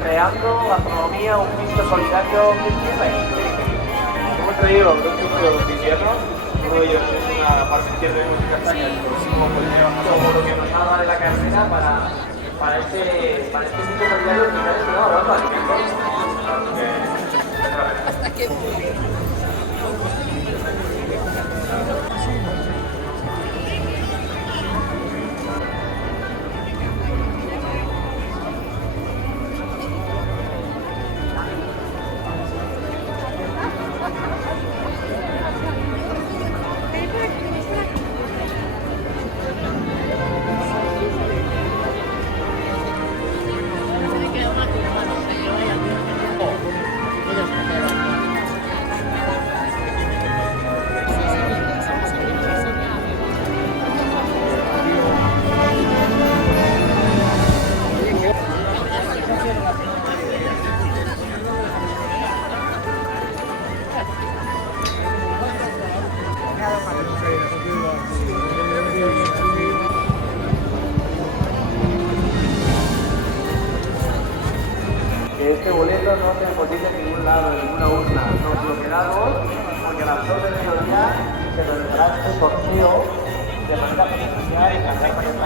Creando gastronomía, un piso solidario que tiene. Hemos traído dos pisos de invierno, uno de ellos es una parte izquierda de unas castañas, y por último pues llevamos todo lo que nos salga de la cartera para este piso solidario que ya se va hablando de alimentos. Hasta que... Que este boleto no se deposite en ningún lado, en ninguna urna. Nos lo quedamos porque a las 2 del mediodía se realizará este sorteo de manera presencial y cantar para el